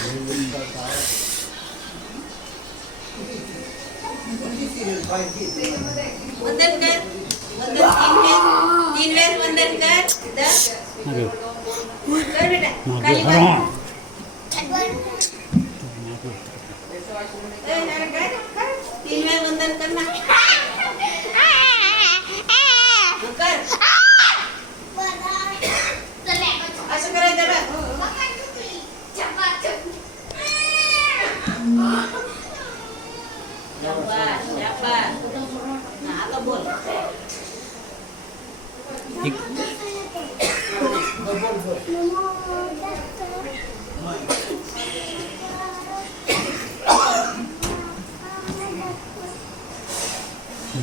वंदन कर, वंदन तीन वेळेस वंदन कर. कर बेटा, खाली कर. तीन वेळेस वंदन कर ना. कर. असं करायचं बघ. शाबास, शाबास. आता बोल.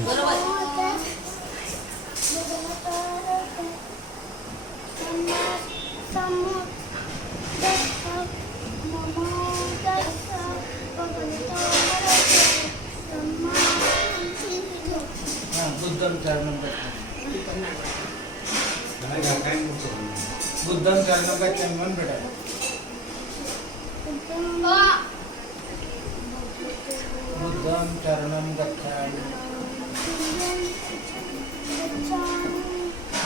बरोबर. बुद्धम चरणम बुद्धम चरणम गच्छामि मन बेटा. बुद्धम चरणम गच्छामि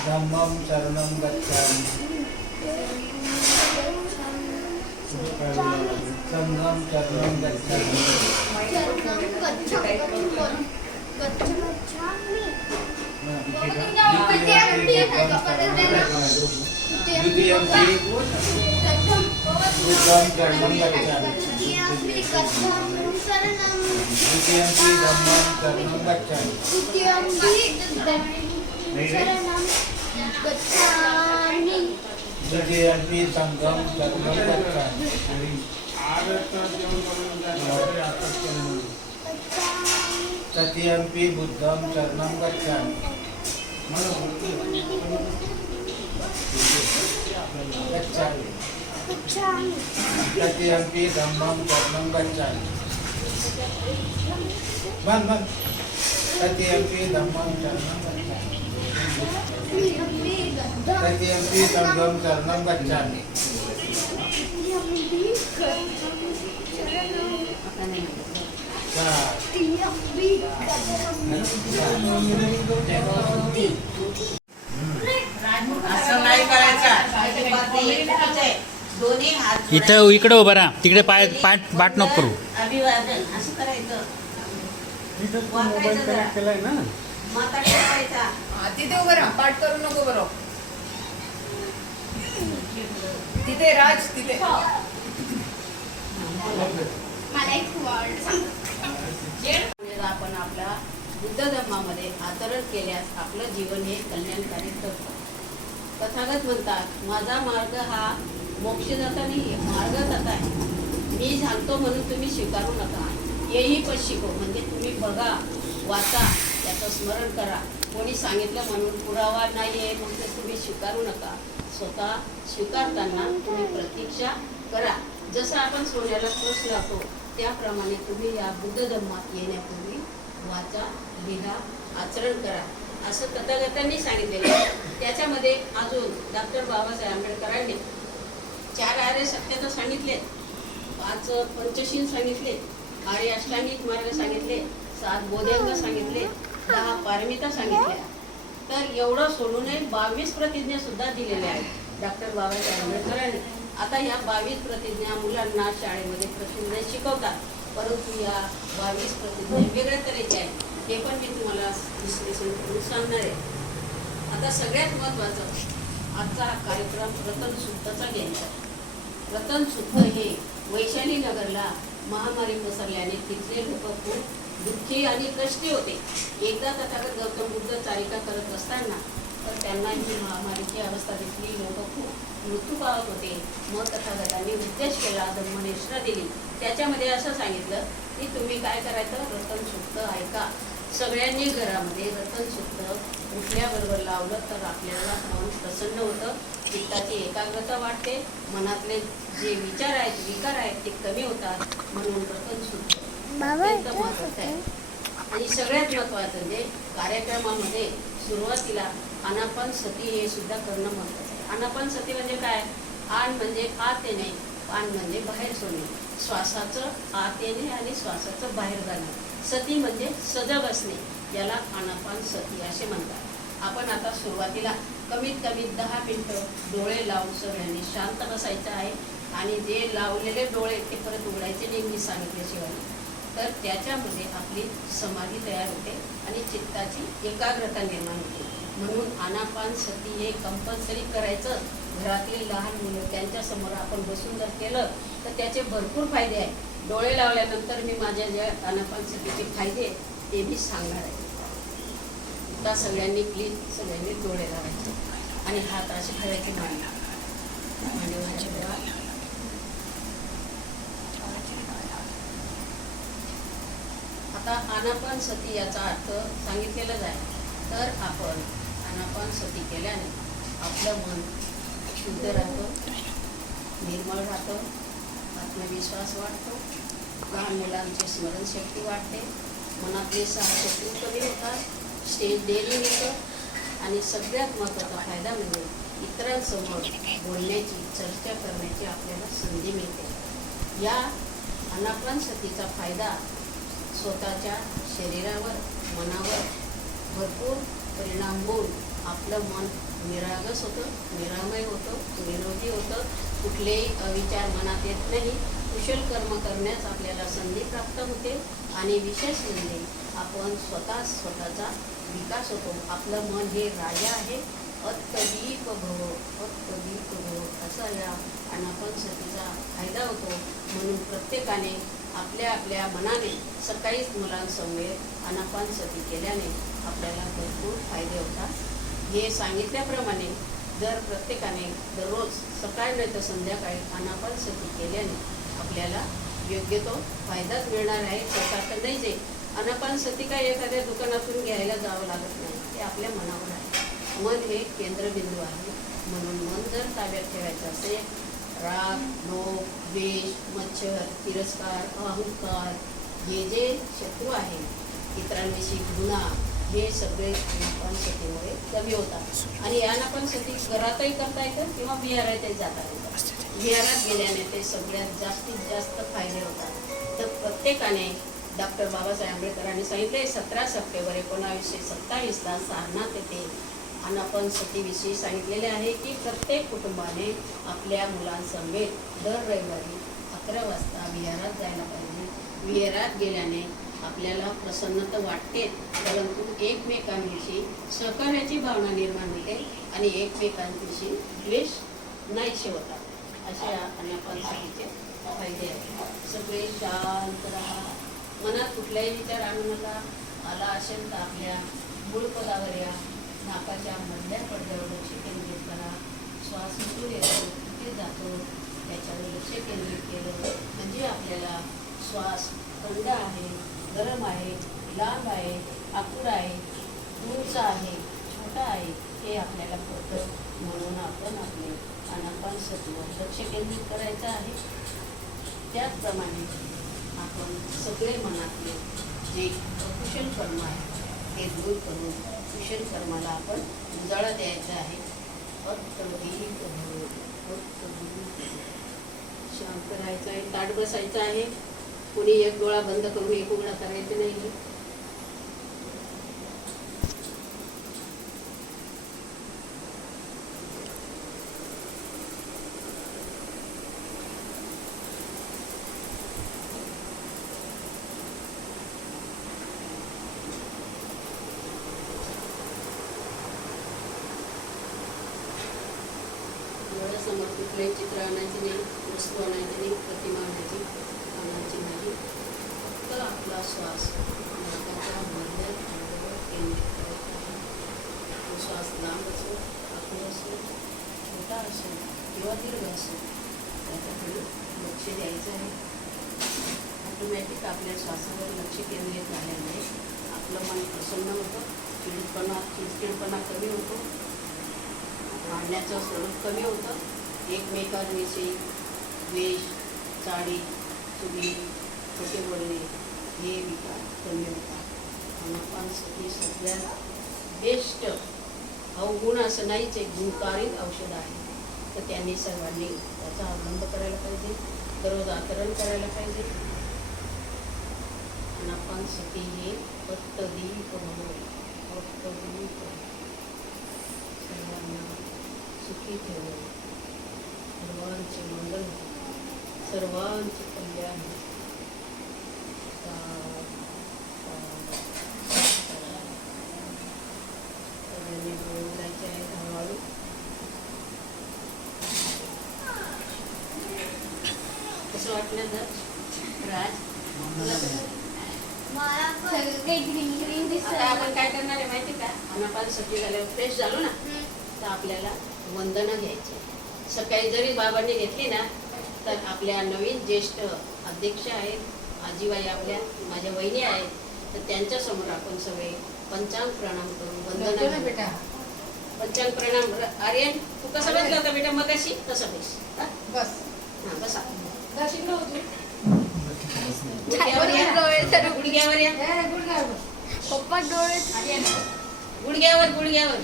धम्मम चरणम गच्छामि संघम चरणम गच्छामि. द्वितीयं बुद्धं शरणं गच्छामि. द्वितीयं धम्मं शरणं गच्छामि. तृतीयं संघं शरणं गच्छामि. तृतीयं बुद्धं शरणं गच्छामि. गच्छामि. तृतीयं धम्मं शरणं गच्छामि. बन बन. तृतीयं धम्मं शरणं गच्छामि. तृतीयं संघं शरणं गच्छामि. असं नाही करायचं. दोन्ही हात इथं इकडे उभा राहा, तिकडे पाय पाठ बाट नको करू. अभिवादन असं करायचं. वाकायचं जरा. माता टेकवायचा. तिथे उभं राहा, पाठ करू नको. बरोबर तिथे राज तिथे. आपण आपल्या बुद्ध धर्मामध्ये आचरण केल्यास आपलं जीवन हे कल्याणकारी ठरतं. तथागत म्हणतात, माझा मार्ग हा मोक्षदाता नाही, मार्गदाता आहे. मी जाणतो म्हणून तुम्ही स्वीकारू नका. येही पण शिको म्हणजे तुम्ही बघा, वाचा, त्याचं स्मरण करा. कोणी सांगितलं म्हणून पुरावा नाही आहे मग ते तुम्ही स्वीकारू नका. स्वतः स्वीकारताना तुम्ही प्रतीक्षा करा. जसं आपण सोन्याला स्पर्श लावतो त्याप्रमाणे तुम्ही या बुद्ध धर्मात येण्यापूर्वी वाचा, लिहा, आचरण करा असं तथागतांनी सांगितलेलं आहे. त्याच्यामध्ये अजून डॉक्टर बाबासाहेब आंबेडकरांनी 4 आर्य सत्याचं सांगितले, 5 पंचशील सांगितले, आर्य अष्टांगिक मार्ग सांगितले, 7 बोधांग सांगितले, 10 पारमिता सांगितल्या. तर एवढं सोडूनही 22 प्रतिज्ञा सुद्धा दिलेल्या आहेत डॉक्टर बाबासाहेब आंबेडकरांनी. आता या 22 प्रतिज्ञा मुलांना शाळेमध्ये प्रतिज्ञा शिकवतात, परंतु या 22 प्रतिज्ञा वेगळ्या तऱ्हेच्या आहेत. ते पण मी तुम्हाला विश्लेषण करून सांगणार आहे. आता सगळ्यात महत्त्वाचं आजचा हा कार्यक्रम रतन सुक्तचा घ्यायचा. रतन सुक्त हे वैशाली नगरला महामारी पसरल्याने तिथले लोक खूप दुःखी आणि कष्टी होते. एकदा तथागत गौतम बुद्ध चारिका करत असताना तर त्यांना ही महामारीची अवस्था दिसली. लोक खूप मृत्यू पावत होते. मग तथागतांनी उपदेश केला, धम्मनिष्ठा दिली. त्याच्यामध्ये असं सांगितलं की तुम्ही काय करायचं, रतन सुक्त ऐका. सगळ्यांनी घरामध्ये रतन सुक्त उठल्याबरोबर लावलं तर आपल्याला मन प्रसन्न होतं, चित्ताची एकाग्रता वाढते, मनातले जे विचार आहेत, विकार आहेत ते कमी होतात. म्हणून रतन सुक्त अत्यंत महत्त्वाचं आहे. आणि सगळ्यात महत्त्वाचं म्हणजे कार्यक्रमामध्ये सुरुवातीला आनापान सती हे सुद्धा करणं महत्त्वाचं आहे. आनापान सती म्हणजे काय? आन म्हणजे आत येणे, पान म्हणजे बाहेर सोडणे, श्वासाचं आत येणे आणि श्वासाचं बाहेर जाणे. सती म्हणजे सजग असणे, याला आनापान सती असे म्हणतात. आपण आता सुरुवातीला कमीत कमी 10 मिनिटं डोळे लावून सगळ्यांनी शांत बसायचं आहे. आणि जे लावलेले डोळे ते परत उघडायचे नाही मी सांगितल्याशिवाय. तर त्याच्यामध्ये आपली समाधी तयार होते आणि चित्ताची एकाग्रता निर्माण होते. म्हणून आनापान सती हे कंपल्सरी करायचं. घरातले लहान मुलं त्यांच्यासमोर आपण बसून जर केलं तर त्याचे भरपूर फायदे आहेत. डोळे लावल्यानंतर मी माझ्या ज्या आनापान सतीचे फायदे ते मी सांगणार आहे. आता सगळ्यांनी प्लीज सगळ्यांनी डोळे लावायचे आणि हात असे ठेवायचे मांडीवर ठेवा. आता आनापान सती याचा अर्थ सांगितलेलाच आहे. तर आपण आनापान सती केल्याने आपलं मन शुद्ध राहतं, निर्मळ राहतं, आत्मविश्वास वाढतो, लहान मुलांची स्मरणशक्ती वाढते, मनातले शत्रू कमी होतात, स्टेज डेअरिंग येतं आणि सगळ्यात महत्त्वाचा फायदा म्हणजे इतरांसमोर बोलण्याची, चर्चा करण्याची आपल्याला संधी मिळते. या आनापान सतीचा फायदा स्वतःच्या शरीरावर, मनावर भरपूर परिणाम होऊन आपलं मन निरागस होतं, निरामय होतं, निरोगी होतं, कुठलेही अविचार मनात येत नाही, कुशल कर्म करण्यास आपल्याला संधी प्राप्त होते आणि विशेष म्हणजे आपण स्वतःचा विकास होतो. आपलं मन हे राजा आहे. अत्तदीप भव, अत्तदीप भव असा या आनापान सतीचा फायदा होतो. म्हणून प्रत्येकाने आपल्या आपल्या मनाने सकाळीच मुलांसमवेत आनापान सती केल्याने आपल्याला भरपूर फायदे होतात. हे सांगितल्याप्रमाणे जर प्रत्येकाने दररोज सकाळ नाही तर संध्याकाळी आनापान सती केल्याने आपल्याला योग्य तो फायदाच मिळणार आहे. स्वतःचं नाही जे आनापान सती काय एखाद्या दुकानातून घ्यायला जावं लागत नाही, ते आपल्या मनावर आहे. मन हे केंद्रबिंदू आहे. म्हणून मन जर ताब्यात ठेवायचं असेल, राग, लोभ, द्वेष, मच्छर, तिरस्कार, अहंकार हे जे शत्रू आहेत, इतरांविषयी घृणा, हे सगळे आनापान सतीमुळे कमी होतात. आणि या आनापान सती घरातही करता येतं किंवा विहारातही जाता येतं. विहारात गेल्याने ते सगळ्यात जास्तीत जास्त फायदे होतात. तर प्रत्येकाने डॉक्टर बाबासाहेब आंबेडकरांनी सांगितले 17 सप्टेंबर 1927ला सारनाथ येथे आनापान सतीविषयी सांगितलेले आहे की प्रत्येक कुटुंबाने आपल्या मुलांसमवेत दर रविवारी 11 वाजता विहारात जायला पाहिजे. विहारात गेल्याने आपल्याला प्रसन्नता वाटते, परंतु एकमेकांविषयी सहकार्याची भावना निर्माण होते आणि एकमेकांविषयी द्वेष नाहीसे होतात. अशा आनापान सतीचे फायदे आहेत. सगळे शांत राहा, मनात कुठलाही विचार आणू नका. आला असेल तर आपल्या मूळ पदावर या, नाकाच्या मधल्या पडद्यावर लक्ष केंद्रित करा. श्वास कुठून येतो, कुठे जातो त्याच्यावर लक्ष केंद्रित केलं म्हणजे आपल्याला श्वास थंड आहे, गरम आहे, लांब आहे, आखूड आहे, उंच आहे, छोटा आहे हे आपल्याला कळतं. म्हणून आपण आपले आनापान सतीवर लक्ष केंद्रित करायचं आहे. त्याचप्रमाणे आपण सगळे मनातले जे अकुशल कर्म आहे ते दूर करून कुशल कर्माला आपण उजाळा द्यायचा आहे. शांत राहायचं आहे, ताट बसायचं आहे. कोणी एक डोळा बंद करून एक उघडा करायचं नाही. डोळ्यासमोर कुठलंही चित्र आणायचं नाही, वस्तू आणायची नाही, प्रतिमा आणायची नाही. फक्त आपला श्वास नाकाच्या मधल्या भागावर केंद्रित करायचा आहे. तो श्वास लांब असो, आखूड असो, छोटा असो किंवा दीर्घ असो त्याच्याकडे लक्ष द्यायचं आहे. ऑटोमॅटिक आपल्या श्वासावर लक्ष केंद्रित झाल्यामुळे आपलं मन प्रसन्न होतं, चिडचिडपणा कमी होतो, वाढण्याचं स्वरूप कमी होतं, एकमेकांविषयी द्वेष, चाडी, चुगली, खोटे बोलणे हे विकार कमी होतात. आनापान सती सगळ्यात बेस्ट अवगुण असं नाहीच, एक गुणकारिक औषध आहे. तर त्यांनी सर्वांनी त्याचा अवलंब करायला पाहिजे, दररोज आचरण करायला पाहिजे. आणि आपण सुखी हे फक्त दीप होय, फक्त दीप सर्वांना सुखी ठेवू, सर्वांचे मंगल हो, सर्वांचे कल्याण हो. सगळ्यांनी बोलायचे आहे हळूहळू. कसं वाटलं जर राज तुला कसं? आता आपण काय करणार आहे माहिती का? आपण सगळी झाल्यावर फ्रेश झालो ना, तर आपल्याला वंदना घ्यायची. सकाळी जरी बाबांनी घेतली ना, तर आपल्या नवीन ज्येष्ठ अध्यक्ष आहेत, आजीबाई आपल्या माझ्या वहिनी आहेत, तर त्यांच्यासमोर आपण सगळे पंचांग प्रणाम करून वंदना घेऊ. बेटा पंचांग प्रणाम. आर्यन तू कसं बसला होता बेटा मगाशी? तसं बस. हा? बस हा बसा. गुडघ्यावर गुडघ्यावर या. पप्पा डोळे आर्यन गुडघ्यावर गुडघ्यावर.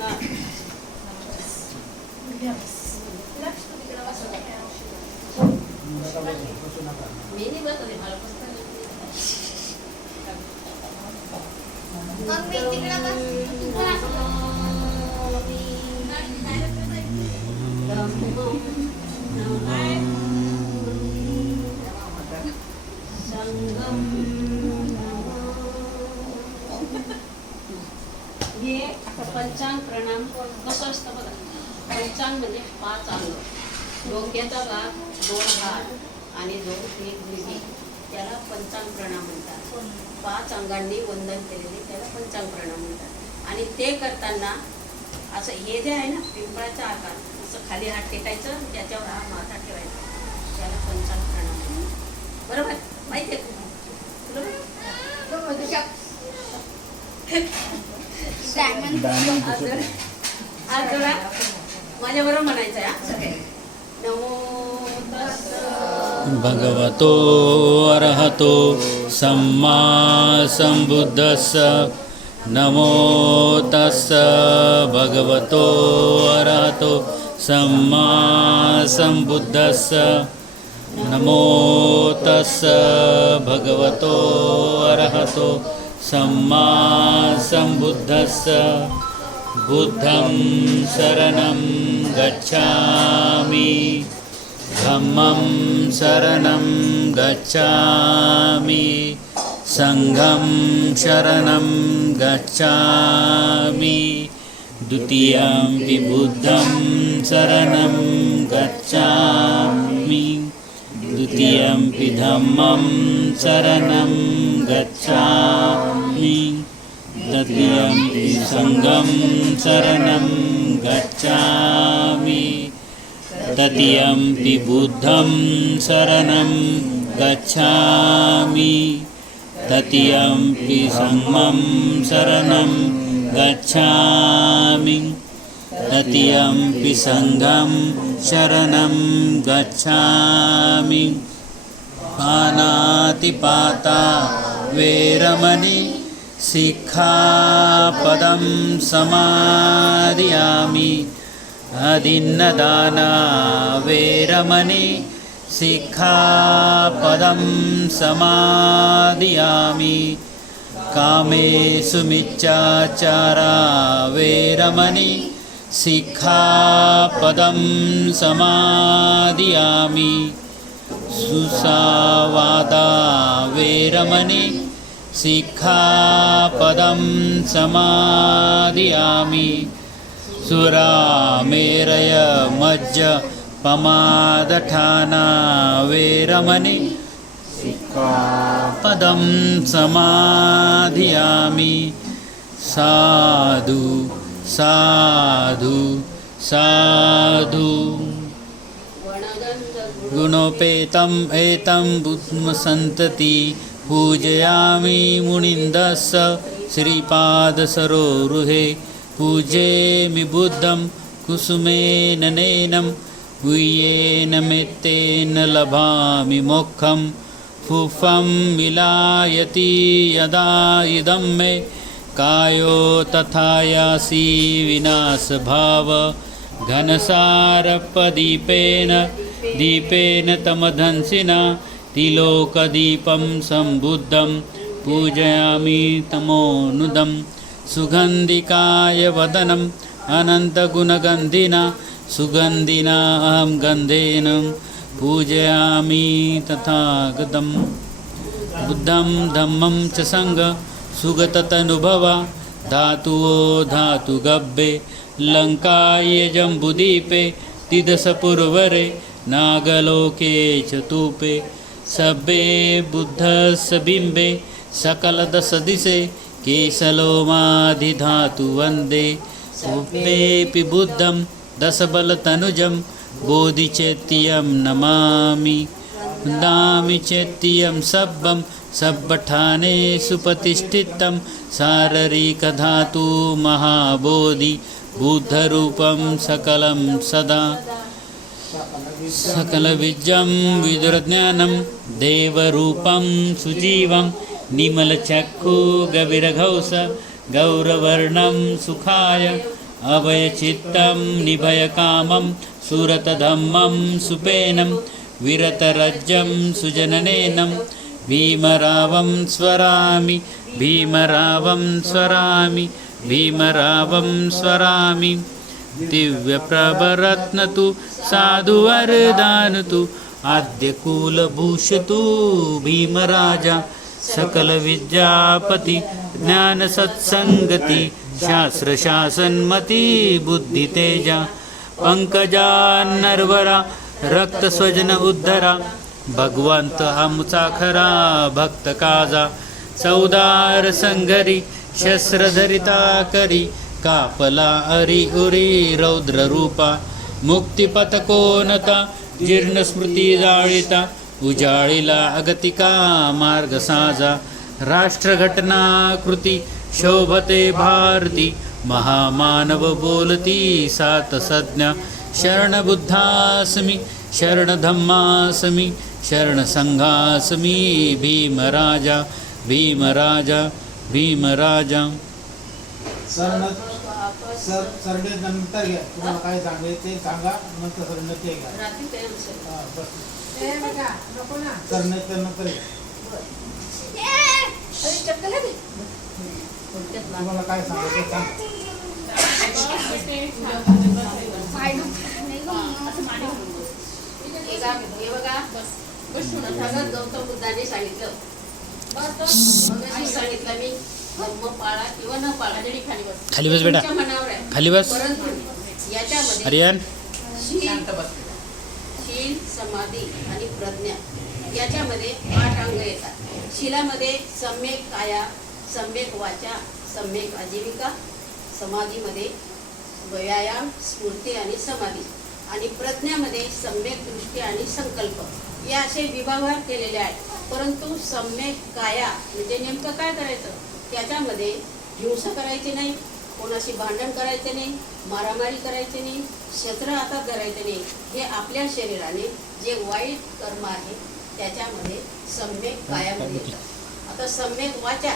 हा. मी नाही बसत आहे, मला बसता येत हे पंचांग प्रणाम कसं असतं बघा. पंचांग म्हणजे 5 अंग, डोक्याचा भाग, 2 हात आणि 2 गुडघे, त्याला पंचांग प्रणाम म्हणतात. 5 अंगांनी वंदन केलेले त्याला पंचांग प्रणाम म्हणतात. आणि ते करताना असं हे जे आहे ना पिंपळाचा आकार, असं खाली हात टेकायचं, त्याच्यावर हा माथा ठेवायचा, त्याला पंचांग प्रणाम म्हणतात. बरोबर माहिती आहे तुला? आज जरा माझ्याबरोबर म्हणायचं आहे हा सगळे. नमो तस्स भगवतो अरहतो सम्मा संबुद्धस्स. नमो तस्स भगवतो अरहतो सम्मा संबुद्धस्स. नमो तस्स भगवतो अरहतो सम्मा संबुद्धस्स. बुद्धं शरणं गच्छामि, धम्मं शरणं गच्छामि, संघं शरणं गच्छामि, द्वितीयंपि बुद्धं शरणं गच्छामि, द्वितीयंपि धम्मं शरणं गच्छामि, तृतीयंपि संघं शरणं गच्छामि, तृतीयंपि बुद्धं शरणं गच्छामि, तृतीयंपि संघं शरणं गच्छामि, तृतीयंपि संघं शरणं गच्छामि. पानातिपाता वेरमणि सिक्खापदं समादियामि. अदिन्नदाना वेरमणि सिक्खापदं समादियामि. कामेषु मिच्छाचारा वेरमणि सिक्खापदं समादियामि. सुसावादा वेरमणि सिक्खापदं समादियामि. सुरामेरय मज्ज पमादठाना वेरमणि सिक्खापदं समादियामि. साधु साधु साधु. गुणोपेतम् एतं बुद्धिसन्तति पूजयामि मुनिन्दस्स श्रीपादसरोरुहे. पूजेमि बुद्धं कुसुमेन नैनं, गुह्येन मेत्तेन लभामि मोक्षं. फुफं मिलायति यदा इदं मे कायो तथा यासी विनाशभाव घनसारपदीपेन दीपेन तमधंसिना तिलोकदीपं सम्बुद्धं पूजयामि तमोनुदं सुगन्धिकाय वदनम् अनन्तगुणगन्धिना सुगन्धिना अहं गन्धेन पूजयामि तथागतं बुद्धं धम्मं च संग सुगततनुभवा धातुओ धातुगब्बे लङ्काय जम्बुदीपे तिदसपुरवरे नागलोके च तूपे सब्बे बुद्धस्य बिम्बे सकलदशदिशे केशलोमाधिधातु वन्दे उपेऽपि बुद्धं दशबलतनुजं बोधिचैत्यं नमामि वन्दामि चैत्यं सब्बं सब्बठाने सुप्रतिष्ठितं शारीरिकधातु महाबोधि बुद्धरूपं सकलं सदा सकलविद्यं विदुरज्ञानं देवरूपं सुजीवं निमलचक्षुगविरघौष गौरवर्णं सुखाय अभयचित्तं निभयकामं सुरतधम्मं सुपेनं विरतरज्जं सुजननेनं भीमरावं स्वरामि भीमरावं स्वरामि भीमरावं स्वरामि दिव्यप्रभरत्नतु साधुवरदानतु आद्यकुलभूषतु भीमराजा सकलविद्यापति ज्ञानसत्संगति शास्त्रशासनमति बुद्धितेजा पंकजान्नरवरा रक्तस्वजन उद्धरा भगवंत आमुचा खरा भक्त काजा चौदार संघरी शस्त्रधरिता करी कापला अरी उरी रौद्र रूपा मुक्तिपथकोनता जीर्ण स्मृती जाळिता उजाळीला अगतिका मार्ग साजा राष्ट्रघटनाकृती शोभते भारती महामानव बोलती सात सज्ञा शरणबुद्धास्मि शरणधम्मास्मि शरणसंघास्मि भीमराजा भीमराजा भीमराजा सरडे नंतर घ्या तुम्हाला काय सांगायचं ते सांगा नंतर सरडे ते घ्या रात्री काय असेल? सरडे नंतर घ्या तुम्हाला काय सांगायचं ते सांगा हे बघा तथागत गौतम बुद्धाने सांगितलं मगाशी सांगितलं मी धम्म पाळा किंवा न पाळा खाली बस बेटा तुमच्या मनावर आहे खाली बस परंतु याच्यामध्ये आर्यन शील समाधी आणि प्रज्ञा याच्यामध्ये 8 अंग येतात. शीलामध्ये सम्यक काया सम्यक वाचा सम्यक आजीविका समाधीमध्ये व्यायाम स्फूर्ती आणि समाधी आणि प्रज्ञामध्ये सम्यक दृष्टी आणि संकल्प या असे विभाग केलेले आहेत. परंतु सम्यक काया म्हणजे नेमकं काय करायचं त्याच्यामध्ये हिंसा करायची नाही कोणाशी भांडण करायचे नाही मारामारी करायची नाही शस्त्र हातात धरायचे नाही हे आपल्या शरीराने जे वाईट कर्म आहे त्याच्यामध्ये सम्यक कायामध्ये येतं. आता सम्यक वाचा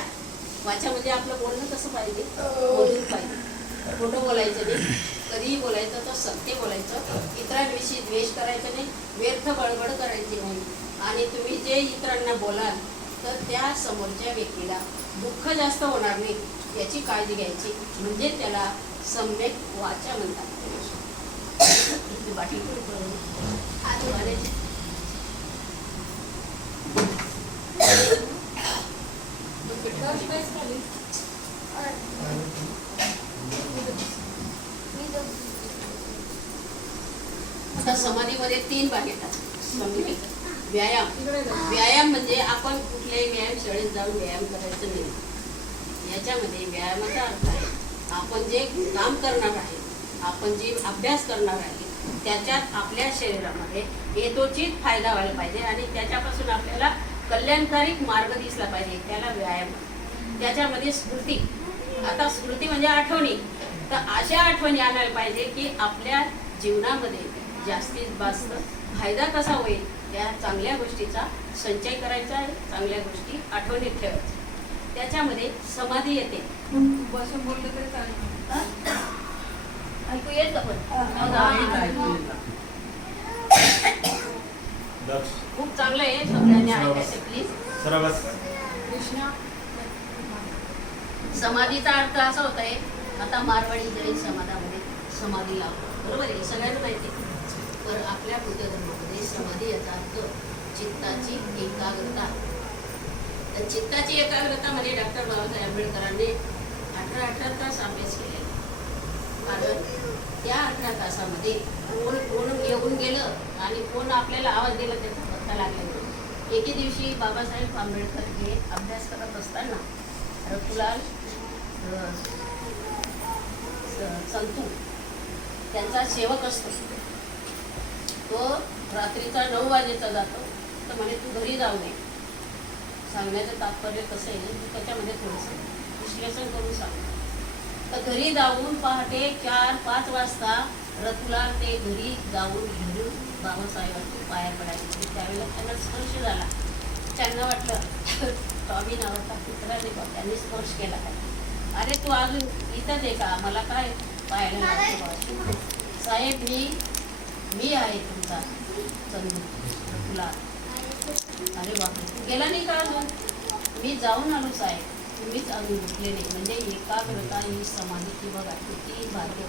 म्हणजे आपलं बोलणं कसं पाहिजे बोलून पाहिजे खोटं बोलायचं नाही कधीही बोलायचं तर सत्य बोलायचं इतरांविषयी द्वेष करायचा नाही व्यर्थ बडबड करायची नाही आणि तुम्ही जे इतरांना बोलाल तर त्या समोरच्या व्यक्तीला दुःख जास्त होणार नाही याची काळजी घ्यायची म्हणजे त्याला सम्यक वाचा म्हणतात. बाटली आता समाधीमध्ये 3 भाग येतात. व्यायाम म्हणजे आपण कुठल्याही व्यायाम शाळेत जाऊन व्यायाम करायचं नाही. याच्यामध्ये व्यायामाचा अर्थ आहे आपण जे काम करणार आहे आपण जे अभ्यास करणार आहे त्याच्यात आपल्या शरीरामध्ये हेतोचित फायदा व्हायला पाहिजे आणि त्याच्यापासून आपल्याला कल्याणकारी मार्ग दिसला पाहिजे त्याला व्यायाम. त्याच्यामध्ये स्मृती आता स्मृती म्हणजे आठवणी तर अशा आठवणी आणायला पाहिजे की आपल्या जीवनामध्ये जास्तीत जास्त फायदा कसा होईल त्या चांगल्या गोष्टीचा संचय करायचा आहे चांगल्या गोष्टी आठवणीत ठेवायच्या. त्याच्यामध्ये समाधी येते. बसून बोललं तरी चालेल. हा? ऐकू येत का पण? खूप चांगलं आहे, सगळ्यांनी ऐकायचं प्लीज. कृष्णा समाधीचा अर्थ असा होत आहे, आता मारवाडी जैन समाजामध्ये समाधी लावतो, बरोबर आहे, सगळ्यांना माहिती आहे. तर आपल्या बुद्ध धर्मामध्ये समाधी याचा अर्थ चित्ताची एकाग्रता. तर चित्ताची एकाग्रता म्हणजे डॉक्टर बाबासाहेब आंबेडकरांनी 18 तास अभ्यास केलेला. कारण त्या 18 तासामध्ये कोण येऊन गेलं आणि कोण आपल्याला आवाज दिला त्याचा पत्ता लागला नाही. एके दिवशी बाबासाहेब आंबेडकर हे अभ्यास करत असताना रघुलाल संतू त्यांचा सेवक असतो. तो रात्रीचा 9 वाजेचा जातो. तर म्हणे तू घरी जाऊ नये. सांगण्याचं तात्पर्य कसं आहे त्याच्यामध्ये थोडंसं विश्लेषण करून सांग. तर घरी जाऊन पहाटे 4-5 वाजता रघुलाल ते घरी जाऊन घरून बाबासाहेबांची पाया पडायचे. त्यावेळेला त्यांना स्पर्श झाला. त्यांना वाटलं टॉमी नावाचा कुत्रा नाही का त्यांनी स्पर्श केला काय. अरे तू अजून इथंच आहे का, मला काय पाहायला लागतो. साहेब मी आहे तुमचा चंदू रघुलाल. अरे बापरे तू गेला नाही का अजून. मी जाऊन आलो साहेब, तुम्हीच अजून उठले नाही. म्हणजे एकाग्रता ही समाधीची बघा किती भारी.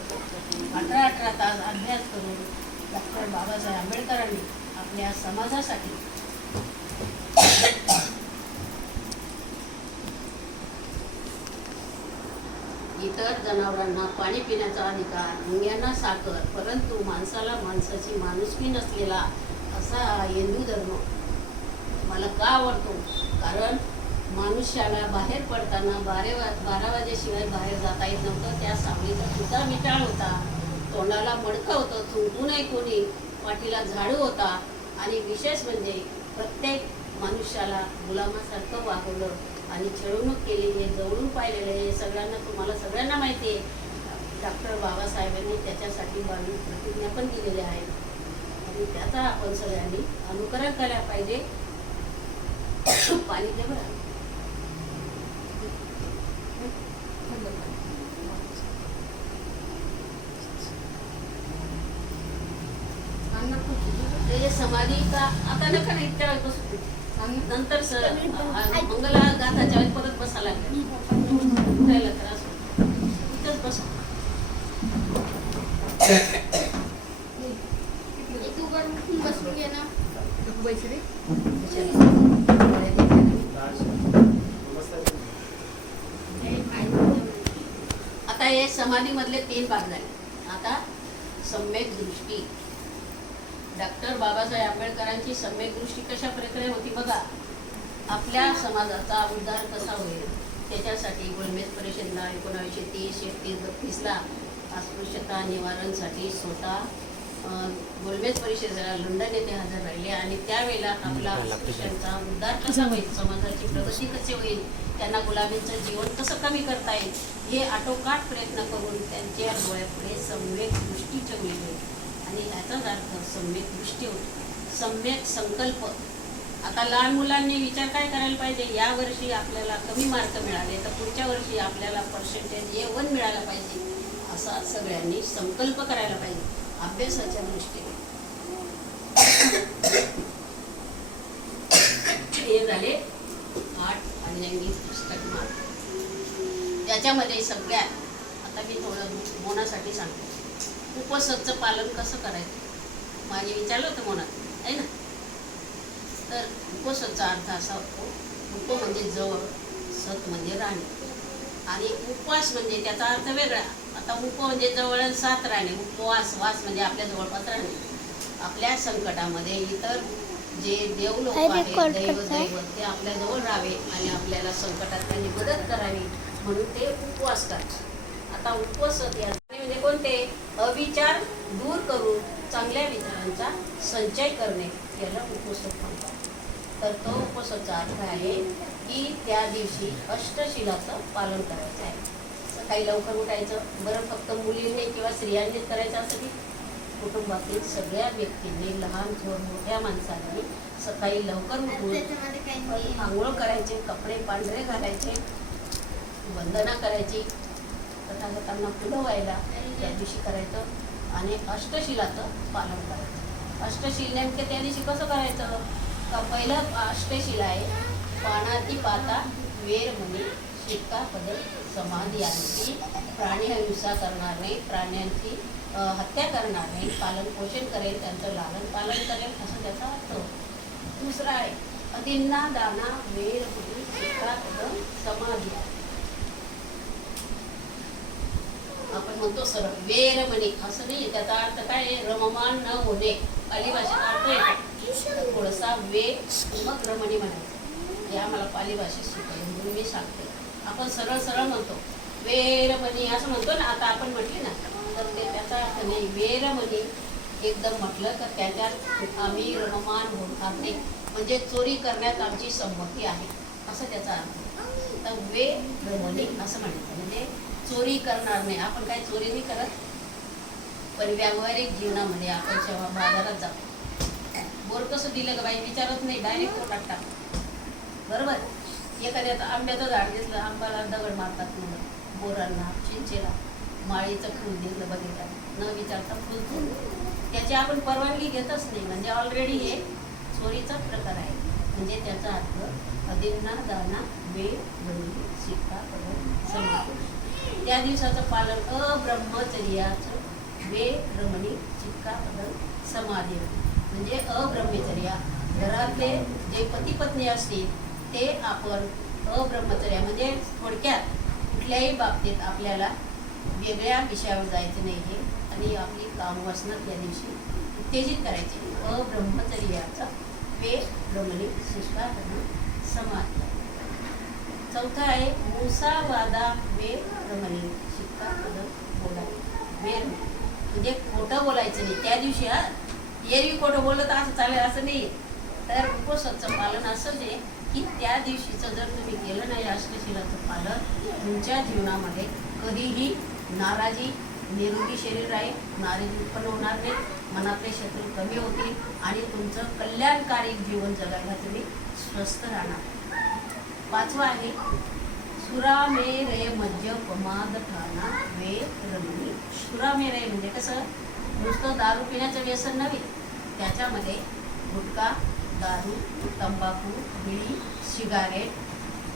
18 तास अभ्यास करून डॉक्टर बाबासाहेब आंबेडकरांनी आपल्या समाजासाठी इतर जनावरांना पाणी पिण्याचा अधिकार, मुंग्यांना साखर, परंतु माणसाला माणसाची माणुसकी नसलेला असा हिंदू धर्म मला का आवडतो. कारण मनुष्याला बाहेर पडताना 12 वाजेशिवाय बाहेर जाता येत नव्हतं. त्या सावलीचा सुद्धा मिटाळ होता. तोंडाला मडकं होतं, थुंकू नये कोणी, पाठीला झाडू होता. आणि विशेष म्हणजे प्रत्येक मनुष्याला गुलामासारखं वागवलं आणि छळवणूक केलेली आहे, जवळून पाहिलेलं आहे. सगळ्यांना तुम्हाला सगळ्यांना माहिती आहे. डॉक्टर बाबासाहेबांनी त्याच्यासाठी 22 प्रतिज्ञा पण दिलेल्या आहेत आणि त्याचा आपण सगळ्यांनी अनुकरण करायला पाहिजे. पाणी दे बरं. ते समाधी का आता नका नाही त्या वेळेस बसू. नंतर मंगला गाथाच्या वेळेस परत बसायला लागले. उठायला त्रास होतो. इथंच बसा. तू बसून घे ना. आता हे समाधीमधले 3 भाग झाले. आता सम्यक दृष्टी. डॉक्टर बाबासाहेब आंबेडकरांची सम्यक दृष्टी कशा प्रकारे होती बघा. आपल्या समाजाचा उद्धार कसा होईल त्याच्यासाठी गोलमेज परिषदेला 1930-31-32ला अस्पृश्यता निवारणसाठी स्वतः गोलमेज परिषदेला लंडन येथे हजर राहिले. आणि त्यावेळेला आपला अस्पृश्यांचा उद्धार कसा होईल, समाजाची प्रगती कशी होईल, त्यांना गुलामीचं जीवन कसं कमी करता येईल हे आटोकाट प्रयत्न करून त्यांच्या डोळ्यापुढे सम्यक दृष्टी ठेवली. आणि याचाच अर्थ सम्यक दृष्टी होती. सम्यक संकल्प. आता लहान मुलांनी विचार काय करायला पाहिजे, या वर्षी आपल्याला कमी मार्क मिळाले तर पुढच्या वर्षी आपल्याला पर्सेंटेज A1 मिळाला पाहिजे, असा सगळ्यांनी संकल्प करायला पाहिजे अभ्यासाच्या दृष्टीने. हे झाले 8 अंगांगी पुस्तक मार्ग. त्याच्यामध्ये सगळ्यात आता मी थोडं मोनासाठी सांगते. उपसतचं पालन कसं करायचं माझे विचारलं होतं मोनात आहे ना. तर उपसतचा अर्थ असा होतो, उप म्हणजे जवळ, सत म्हणजे राहणे आणि उपवास म्हणजे त्याचा अर्थ वेगळा. आता उप म्हणजे जवळ आणि साथ राहणे. उपवास वास म्हणजे आपल्या जवळपास राहणे. आपल्या संकटामध्ये इतर जे देव लोक आहेत, दैवत ते आपल्या जवळ राहावे आणि आपल्याला संकटात त्यांनी मदत करावी म्हणून ते उपवास करतात. आता उपसत या म्हणजे कोणते, अविचार दूर करून चांगल्या विचारांचा संचय करणे याला उपसत म्हणतात. तर तो उपसतचा अर्थ आहे की त्या दिवशी अष्टशिलाचं पालन करायचं आहे. सकाळी लवकर उठायचं. बरं फक्त मुलींनी किंवा स्त्रियांनीच करायचं असं की कुटुंबातील सगळ्या व्यक्तींनी, लहान थोर मोठ्या माणसांनी सकाळी लवकर उठून आंघोळ करायचे, कपडे पांढरे घालायचे, वंदना करायची, तथागतांना फुलं व्हायला त्या दिवशी करायचं आणि अष्टशिलाचं पालन करायचं. अष्टशील नेमके त्या दिवशी कसं करायचं? का पहिलं अष्टशिला आहे पानाती पाता वेरमणी शिक्का पदर समाधी आहे की प्राणी हिंसा करणार नाही, प्राण्यांची हत्या करणार नाही, पालन पोषण करेल, त्यांचं लालन पालन करेल, असं त्याचा अर्थ होतो. दुसरा आहे अदिन्ना दाना वेरमणी शिक्का पदर समाधी आहे. आपण म्हणतो सरळ वेरमणी असं नाही, त्याचा अर्थ काय आहे? रममान न होणे. पाली भाषेत अर्थ येतो थोडासा वे मग रमणी म्हणायचं. हे आम्हाला पाली भाषेत शिकवलं म्हणून मी सांगते. आपण सरळ सरळ म्हणतो वेरमणी असं म्हणतो ना, आता आपण म्हटले ना, तर ते त्याचा अर्थ नाही. वेरमणी एकदम म्हटलं तर त्याच्यात आम्ही रममान होणार नाही, म्हणजे चोरी करण्यात आमची संमती आहे असं त्याचा अर्थ. तर वेरमणी असं म्हणायचं म्हणजे चोरी करणार नाही. आपण काही चोरी नाही करत, पण व्यावहारिक जीवनामध्ये आपण जेव्हा बाजारात जातो, बोर कसं दिलं का बाई विचारत नाही, डायरेक्ट तो टाकता. बरोबर? एखाद्या आंब्याचं झाड दिसलं, आंब्याला दगड मारतात मुलं, बोरांना, चिंचेला, माळीचं फूल दिसलं बघितलं न विचारता फूल तोडलं, त्याची आपण परवानगी घेतच नाही, म्हणजे ऑलरेडी हे चोरीचा प्रकार आहे. म्हणजे त्याचा अर्थ अदिन्ना दाना वे रमणी शिक्का पदर समाधी. त्या दिवसाचं पालन अब्रह्मचर्याचं वे रमणी शिक्का पदर समाधी म्हणजे अब्रह्मचर्या. घरातले जे पती पत्नी असतील ते आपण अब्रह्मचर्या म्हणजे थोडक्यात कुठल्याही बाबतीत आपल्याला वेगळ्या विषयावर जायचं नाही आहे आणि आपली कामवासना त्या दिवशी उत्तेजित करायची. अब्रह्मचर्याचा वे रमणी शिक्का पदर समाधी. चौथा आहे मुसावादा वे रमणी शिक्का पदर बोलायचं. वेर म्हणजे खोटं बोलायचं नाही त्या दिवशी. एरवी खोटं बोललं तर असं चालेल असं नाही. तर उपवासाचं पालन असंच आहे की त्या दिवशीचं जर तुम्ही केलं नाही अष्टशिलाचं पालन, तुमच्या जीवनामध्ये कधीही नाराजी, निरोगी शरीर राहील, नाराजी उत्पन्न होणार नाही, मनातले शत्रू कमी होतील आणि तुमचं कल्याणकारी जीवन जगायला तुम्ही स्वस्थ राहणार. पाचवा आहे सुरामेरय मज्ज पमाद ठाणा वे रमणी. सुरामेरय म्हणजे कसं? नुसतं दारू पिण्याचं व्यसन नव्हे, त्याच्यामध्ये गुटखा, दारू, तंबाखू, बिडी, सिगारेट,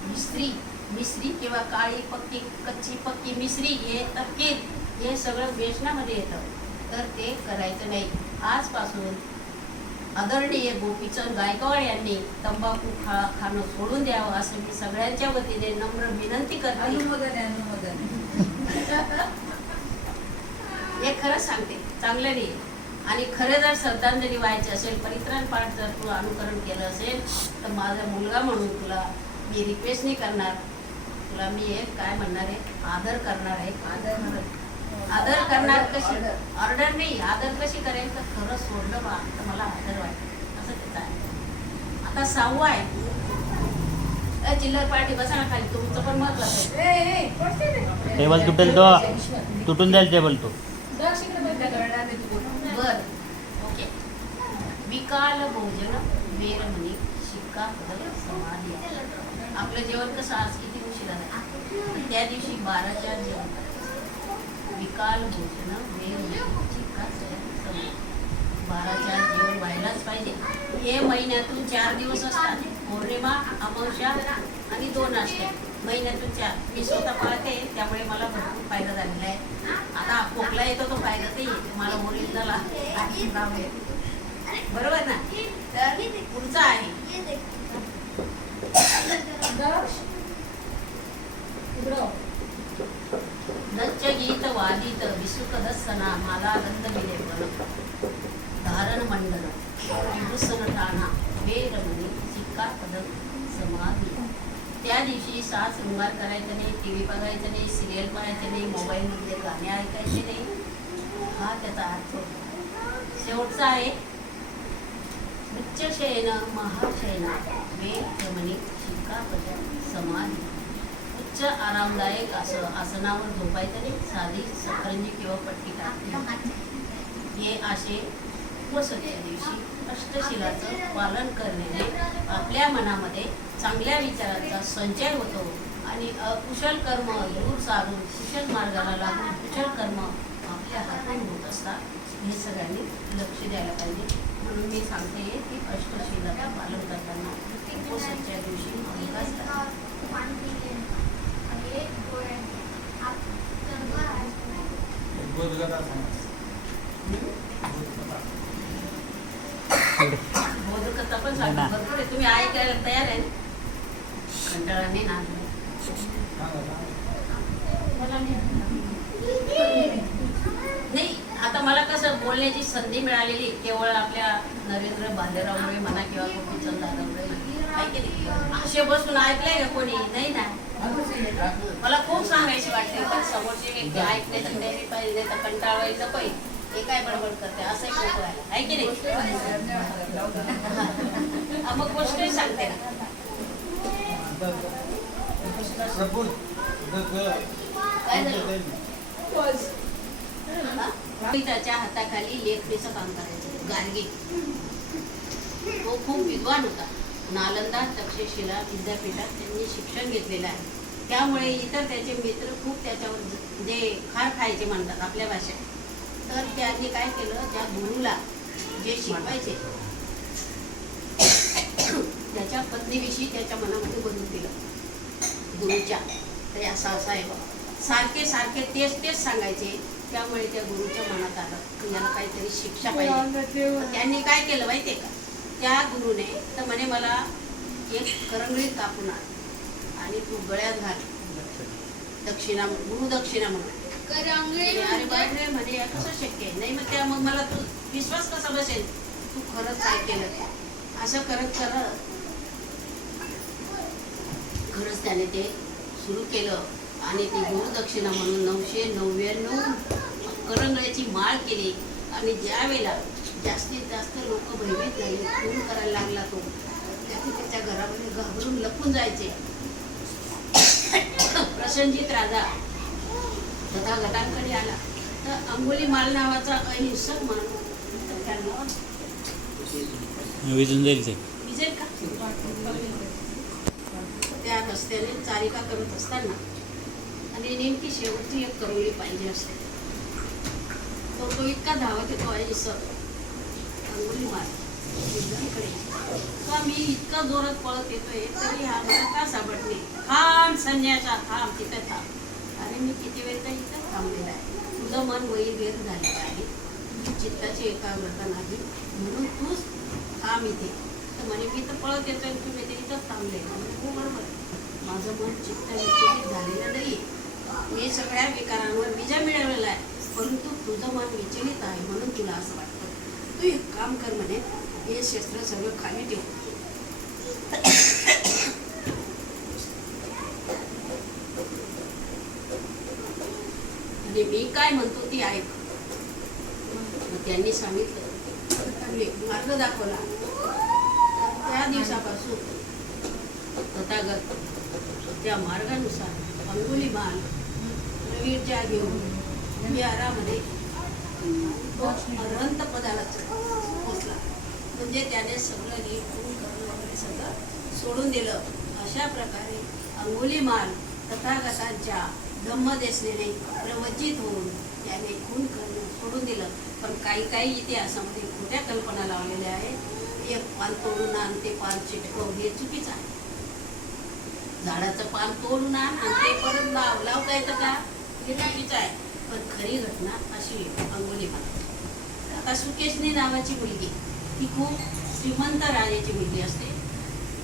मिश्री किंवा काळी पक्की, कच्ची पक्की मिश्री, हे तपकीर, हे सगळं व्यसनामध्ये येतं. तर ते करायचं नाही. आजपासून आदरणीय गोपीचंद गायकवाड यांनी तंबाखू खाणं सोडून द्यावं असं मी सगळ्यांच्या वतीने नम्र विनंती करते. हे खरंच सांगते, चांगलं नाही. आणि खरं जर श्रद्धांजली व्हायची असेल, परित्राण पाठ जर तू अनुकरण केलं असेल, तर माझा मुलगा म्हणून तुला मी रिक्वेस्ट नाही करणार, तुला मी एक काय म्हणणार आहे, आदर करणार आहे. आदर करणार कशी? ऑर्डर नाही, आदर कशी करेल तर खरं सोडलं बा तर मला आदर वाटतं असं त्याचं आहे. आता 6वा आहे चिल्लर पार्टी. बसा ना खाली, तुमचं पण महत्वाचं आहे. टेबल तुटेल तो, तुटून जाईल टेबल तो. बर ओके. विकाल भोजन वेरमणी शिक्का पदर समाधी. आपलं जेवण कसं आज किती उशिरा आहे, त्या दिवशी 12च्या जेवण करायचं. विकाल भोजन वेरमणी शिक्का पदर समाधी. 12च्या जेवण व्हायलाच पाहिजे. हे महिन्यातून 4 दिवस असतात, पौर्णिमा, अमावस्या आणि 2 असते. महिन्यातून 4. मी स्वतः पाळते, त्यामुळे मला भरपूर फायदा झालेला आहे. आता खोकला येतो तो फायदा ते मला ओरिजिनल आणि नाव आहे. बरोबर ना? तर पुढचा आहे नच्च गीत वादित विसुकदसना मला गंध मिले बल धारण मंडल विभूषण ठाणा वेरमणी शिक्का पदर समाधी. त्या दिवशी साज शृंगार करायचं नाही, टी व्ही बघायचं नाही, सिरियल पाहायचं नाही, मोबाईलमध्ये गाणे ऐकायचे नाही, हा त्याचा अर्थ होतो. शेवटचा आहे उच्चशयन महाशयना वेरमणी शिक्का पदर समाधी. उच्च आरामदायक असं आसनावर झोपायचं नाही, साधी सतरंजी किंवा पट्टी टाकली. हे असे वसंतच्या दिवशी अष्टशिलाचं पालन करण्याने आपल्या मनामध्ये चांगल्या विचारांचा संचय होतो आणि अकुशल कर्म दूर सारून कुशल मार्गाला लागून कुशल कर्म आपल्या हातून होत असतात. हे सगळ्यांनी लक्ष द्यायला पाहिजे. म्हणून मी सांगते की अष्टशिलाचं पालन करताना वसंतच्या दिवशी मालिकाच बोधगता समाज. बोधकथा पण सांगा भरपूर आहे. तुम्ही ऐकायला तयार आहे ना? कंटाळा नाही ना? मला नाही. नाही, आता मला कसं बोलण्याची संधी मिळालेली केवळ आपल्या नरेंद्र भालेरावमुळे म्हणा किंवा गोपीचंद दादामुळे म्हणा. आहे की नाही? असे बसून ऐकलंय का कोणी? नाही ना. मला खूप सांगायची वाटते पण समोरची व्यक्ती ऐकण्याची तयारी पाहिजे तर कंटाळवायचं पाहिजे. हे काय बडबड करते असं एक नको व्हायला. आहे की नाही? मग गोष्टही सांगते ना. काय झालं? त्याच्या हाताखाली लेखणीचं काम करायचं गार्गी. तो खूप विद्वान होता. नालंदा तक्षशिला विद्यापीठात त्यांनी शिक्षण घेतलेलं आहे. त्यामुळे इतर त्याचे मित्र खूप त्याच्यावर जे खार खायचे म्हणतात आपल्या भाषेत. तर त्यांनी काय केलं, त्या गुरुला जे शिकवायचे त्याच्या पत्नीविषयी त्याच्या मनामध्ये बनवून दिलं गुरुच्या. तर असं असं आहे बघा. सारखे सारखे तेच तेच सांगायचे. त्यामुळे त्या गुरुच्या मनात आलं की याला काहीतरी शिक्षा पाहिजे. त्यांनी काय केलं माहितीये का, त्या गुरुने तर म्हणे मला एक करंगळी कापून आण आणि तू गळ्यात घाल दक्षिणा, गुरुदक्षिणा म्हणून. अरे बापरे म्हणे हे कसं शक्य आहे? नाही मग मला तू विश्वास कसा बसेल तू खरंच काय केलं. असं करत करत खरंच त्याने ते सुरू केलं आणि ती गुरुदक्षिणा म्हणून 999 करंगळ्याची माळ केली. आणि ज्या वेळेला जास्तीत जास्त लोक भयभीत झाले, खून करायला लागला तो, त्याच्या घरामध्ये घाबरून लपून जायचे. प्रसंजित राजा तथागतांकडे आला तर अंगुलीमाल नावाचा अहिंसक माणूस त्यांना विजून जाईल ते. विजेल का? त्या रस्त्याने चारिका करत असताना आणि नेमकी शेवटची एक करंगळी पाहिजे असते. तो इतका धावत येतो अहिंसक अंगुलीमाल युद्धाकडे. मी इतका जोरात पळत येतोय तरी हा मला का सापडणे. थांब संन्यासा, थांब तिथं थांब. अरे मी किती वेळ तर इथं थांबलेला आहे. तुझं मन वैरगैर झालेलं आहे, तुझी चित्ताची एकाग्रता नाही, म्हणून तूच थांब इथे. तर म्हणे मी तर पळत येतोय तुम्ही ते इथंच थांबले. हो बरोबर, माझं मन चित्त विचलित झालेलं नाही. मी सगळ्या विकारांवर विजय मिळवलेला आहे, परंतु तुझं मन विचलित आहे म्हणून तुला असं वाटतं. तू एक काम कर म्हणे, हे शस्त्र सगळं खाली ठेव. आणि मी काय म्हणतो ती ऐक. त्यांनी सांगितलं, मार्ग दाखवला. त्या दिवसापासून तथागत त्या मार्गानुसार अंगुलीमाल प्रवीरच्या घेऊन विहारामध्ये अनंत पदाला पोचला. म्हणजे त्याने सगळं खून करणं वगैरे सगळं सोडून दिलं. अशा प्रकारे अंगुलीमाल तथागतांच्या धम्मदेशनेने प्रवचित होऊन त्याने खून करणं सोडून दिलं. पण काही इतिहासामध्ये खोट्या कल्पना लावलेल्या आहेत. एक पान तोडून आण ते पान चिटकव, हे चुकीचं आहे. झाडाचं पान तोडून आण आणि ते परत लावता येतं का, हे चुकीचं आहे. पण खरी घटना अशी अंगुलीमाल. आता सुकेशनी नावाची मुलगी, ती खूप श्रीमंत राजाची मुलगी असते.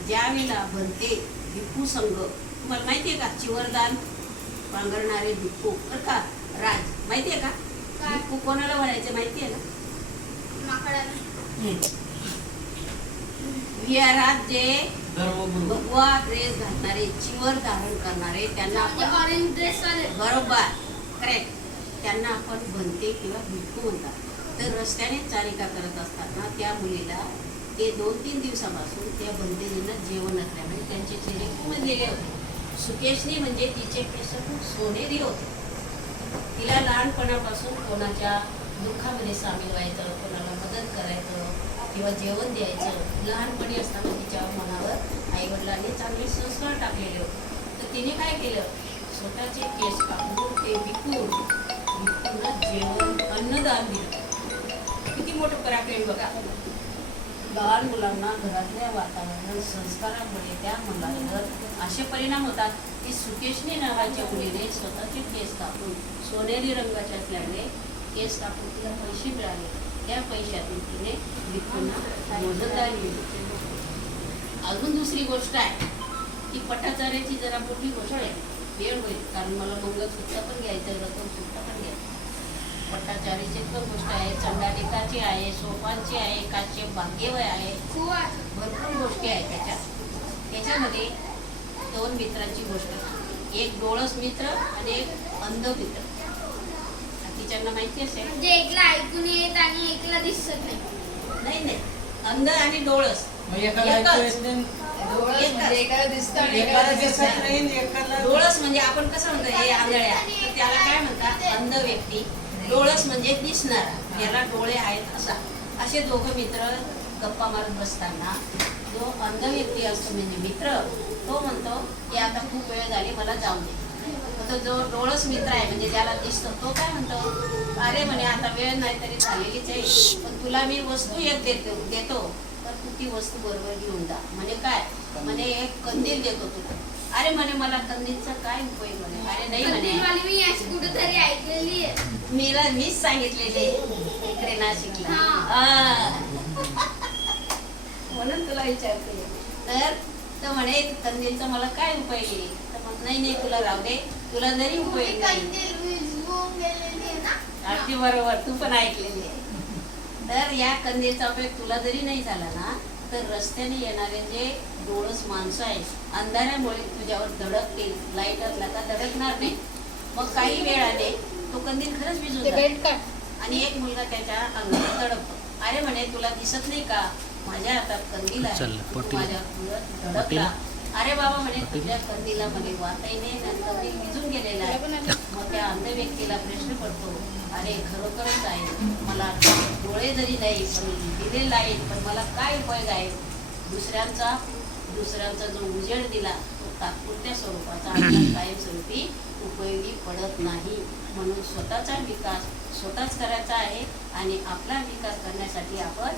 ज्यावेळेला बनते भिक्खू संघ, तुम्हाला माहिती आहे का, चिवरदान पांघरणारे भिक्खू बरं का, राज माहिती आहे का? भिक्खू कोणाला म्हणायचे माहिती आहे ना? विहारात जे भगवा ड्रेस घालणारे, चिवर धारण करणारे, त्यांना बरोबर करेक्ट, त्यांना आपण बनते किंवा भिक्खू म्हणतात. तर रस्त्याने चारिका करत असताना त्या मुलीला ते 2-3 दिवसापासून त्या बंदिनींना जेवण नसल्यामुळे त्यांचे चेहरे उमललेले होते. सुकेशनी म्हणजे तिचे केस खूप सोनेरी होते. तिला लहानपणापासून कोणाच्या दुःखामध्ये सामील व्हायचं, कोणाला मदत करायचं किंवा जेवण द्यायचं. लहानपणी असताना तिच्या मनावर आईवडिलांनी चांगले संस्कार टाकलेले होते. तर तिने काय केलं, स्वतःचे केस कापून ते विकून जेवण अन्नदान दिलं. किती मोठं पराक्रम बघा. लहान मुलांना घरातल्या वातावरण संस्कारामुळे त्या मुलांवर असे परिणाम होतात की सुकेशनी नावाच्या मुलीने स्वतःचे केस कापून सोनेरी रंगाचे असल्याने केस कापून तिला पैसे मिळाले. त्या पैशातून तिने विकून मोजदार दिली. अजून दुसरी गोष्ट आहे ती पटाचार्याची जरा मोठी गोष्ट आहे. वेळ होईल कारण मला मंगळसूत्र पण घ्यायचं, रत्नसूत्र पण घ्यायचं. पट्टाचारीची पण गोष्ट आहे, चंडालिकाची आहे, सोपानची आहे, काश्यप भाग्यवय आहे, भरपूर गोष्टी आहेत त्याच्यामध्ये 2 मित्रांची गोष्ट, एक डोळस मित्र आणि एक अंध मित्र. तिच्यांना माहिती असेल, म्हणजे एकला ऐकून येत आणि एकला दिसत नाही. नाही अंध आणि डोळस डोळस म्हणजे आपण कसं म्हणतो हे आंधळ्या, तर त्याला काय म्हणतात अंध व्यक्ती. डोळस म्हणजे दिसणारा, याला डोळे आहेत असा. असे दोघं मित्र गप्पा मारत बसताना जो अंध व्यक्ती असतो म्हणजे मित्र, तो म्हणतो की आता खूप वेळ झाली, मला जाऊ दे. तो जो डोळस मित्र आहे म्हणजे ज्याला दिसतो तो काय म्हणतो, अरे म्हणे आता वेळ नाही तरी झालेलीच आहे, पण तुला मी वस्तू एक देतो तर तू ती वस्तू बरोबर घेऊन जा. म्हणजे काय, म्हणे एक कंदील देतो तुला. अरे म्हणे मला कंदीलचा काय उपयोग म्हणे. अरे नाही म्हणे, मी अशी कुठेतरी ऐकलेली आहे. मीच सांगितलेले इकडे नाशिकला, म्हणून तुला विचारते. तर म्हणे कंदीलचा मला काय उपयोग आहे. तर मग नाही तुला राहू दे, तुला जरी उपयोग नाही. अगदी बरोबर, तू पण ऐकलेली आहे. तर या कंदीलचा उपयोग तुला जरी नाही झाला ना, तर रस्त्याने येणारे जे डोळस माणसं आहेत अंधाऱ्यामुळे तुझ्यावर धडकतील. लाईट असला का धडकणार नाही. मग काही वेळाने तो कंदील खरंच विझून जातो आणि एक मुलगा त्याच्या अंगावर धडकतो. अरे म्हणे तुला दिसत नाही का, माझ्या हातात कंदील आहे, माझ्या अंगावर धडकला. अरे बाबा म्हणे तुझ्या कंदीला म्हणे वाताही नाही, कंदील विझून गेलेला आहे. मग त्या अंध व्यक्तीला प्रश्न पडतो, अरे खरोखरच आहे, मला डोळे जरी नाही पण दिले लाईट, पण मला काय उपयोग आहे. दुसऱ्यांचा जो उजेड दिला तो तात्पुरत्या स्वरूपाचा, आपला कायमस्वरूपी उपयोगी पडत नाही. म्हणून स्वतःचा विकास स्वतःच करायचा आहे आणि आपला विकास करण्यासाठी आपण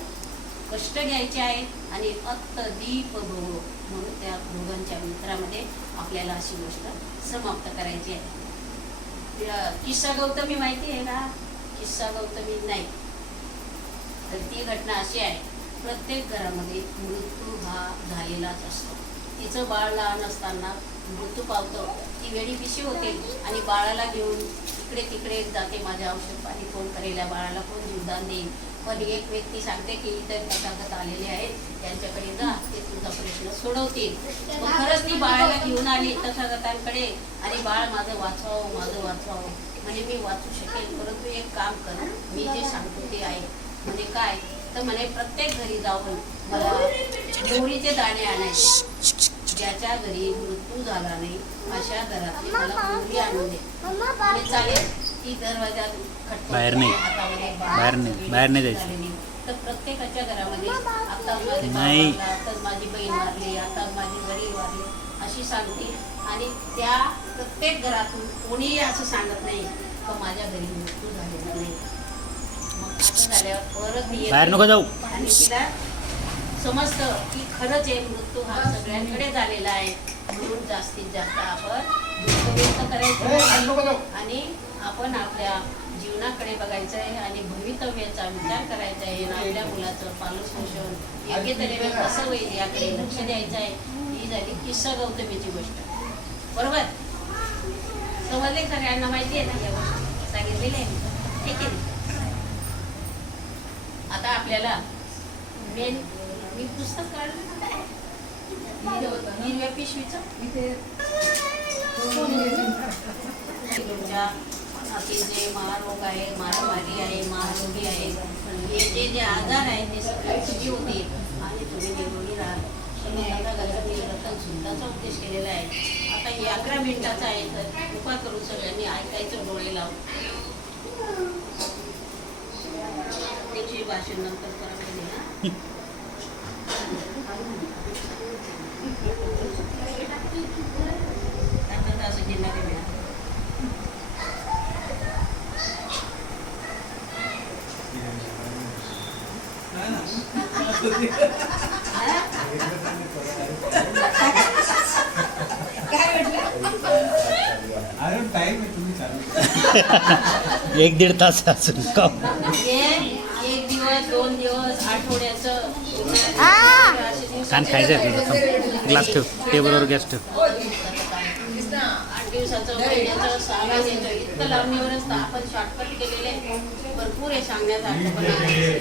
कष्ट घ्यायचे आहेत आणि अत्त दीप भव म्हणून त्या दोघांच्या मित्रामध्ये आपल्याला अशी गोष्ट समाप्त करायची आहे. किस्सा गौतमी माहिती आहे ना, किस्सा गौतमी नाही. तर ती घटना अशी आहे, प्रत्येक घरामध्ये मृत्यू हा झालेलाच असतो. तिचं बाळ लहान असताना मृत्यू पावतो, ती वेळी पिशी होते आणि बाळाला घेऊन इकडे तिकडे जाते. माझ्या औषध पाणी कोण करेल, या बाळाला कोण जीवदान देईल. पण एक व्यक्ती सांगते की इतर तथागत आलेले आहेत, त्यांच्याकडे जा, ते तुझा प्रश्न सोडवतील. मग खरंच ती बाळाला घेऊन आली तथागतांकडे आणि बाळ माझं वाचवावं म्हणजे मी वाचू शकेल, परंतु एक काम कर, मी जे सांगतो ते आहे. म्हणजे काय, तर म्हणे प्रत्येक घरी जाऊन मला मोहरीचे दाणे आणायचे. ज्याच्या घरी मृत्यू झाला नाही अशा घरातली मला मोहरी आणून दे. म्हणजे चालेल. ती दरवाजात बाहेर नाही जायचं. तर प्रत्येकाच्या घरामध्ये आता माझी बहीण वारली, आता माझी वडील वारले अशी सांगते आणि त्या प्रत्येक घरातून कोणीही असं सांगत नाही का माझ्या घरी मृत्यू झालेला नाही. मग असं झाल्यावर परत बाहेर नको जाऊ आणि तिला समजतं की खरंच आहे, मृत्यू हा सगळ्यांकडे झालेला आहे. म्हणून जास्तीत जास्त आपण दुःख व्यक्त करायचं आणि आपण आपल्या जीवनाकडे बघायचं आहे आणि भवितव्याचा विचार करायचा आहे. आपल्या मुलाचं पालनपोषण योग्य तऱ्हेने कसं होईल याकडे लक्ष द्यायचं आहे. ही झाली किस्सा गौतमीची गोष्ट. बरोबर, समजले? सगळ्यांना माहिती आहे ना या गोष्टी सांगितलेल्या आहे, ठीक आहे. आता आपल्याला मेन मी पुस्तक काढलं हिरव्या पिशवीचं तुमच्या जे महारोग आहे, महामारी आहे, महारोगी आहे, हे जे आजार आहेत ते सगळे सुखी होतील आणि तुम्ही निरोगी राहाल. आता गणपती रतन सुद्धाचा उद्देश केलेला आहे. आता हे 11 मिनिटाचा आहे, तर कृपा करून सगळ्यांनी ऐकायचं डोळे लावून. तुझी भाषण नंतर करायला ना. आता असं घेणार आहे. अरे टाइम आहे तुम्ही चालू 1-1.5 तास असेल का? एक दिवस 2 दिवस आठवड्याचं कान खायचं आहे तुझं. ग्लास ठेव, टेबलवर गॅस ठेव. 8 दिवसाचं महिन्याचं 6 महिन्याचं इतकं लांबणीवर असतं. आपण शॉर्टकट केलेले भरपूर आहे सांगण्याचा अर्थ पण आहे.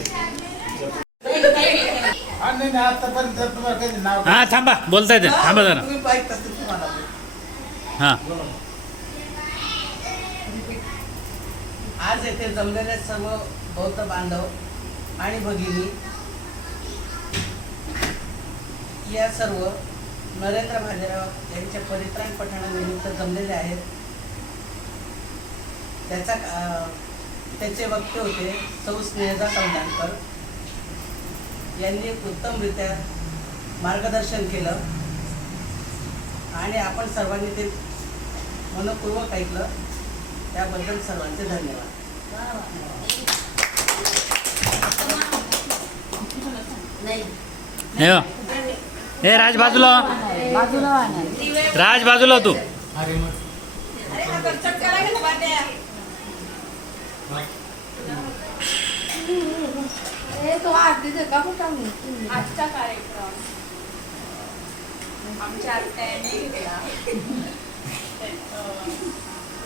नाही आतापर्यंत तुम्हाला काही नाव हां थांबा, बोलता येते. थांबा जरा. तुम्ही पाहिजे तसं तुम्हाला हां आज येथे जमलेले सर्व बौद्ध बांधव आणि भगिनी या सर्व नरेंद्र भालेराव यांच्या परित्राण पठणानिमित्त जमलेले आहेत. त्याचे वक्ते होते सौ स्नेहजा सौदानकर. यांनी उत्तमरित्या मार्गदर्शन केलं आणि आपण सर्वांनी ते मनपूर्वक ऐकलं. त्याबद्दल सर्वांचे धन्यवाद. नाही हे हो. ए राज बाजूला हो. राज बाजूला हो तू. अरे मग आजचा कार्यक्रम आमच्या आत्याने घेतला.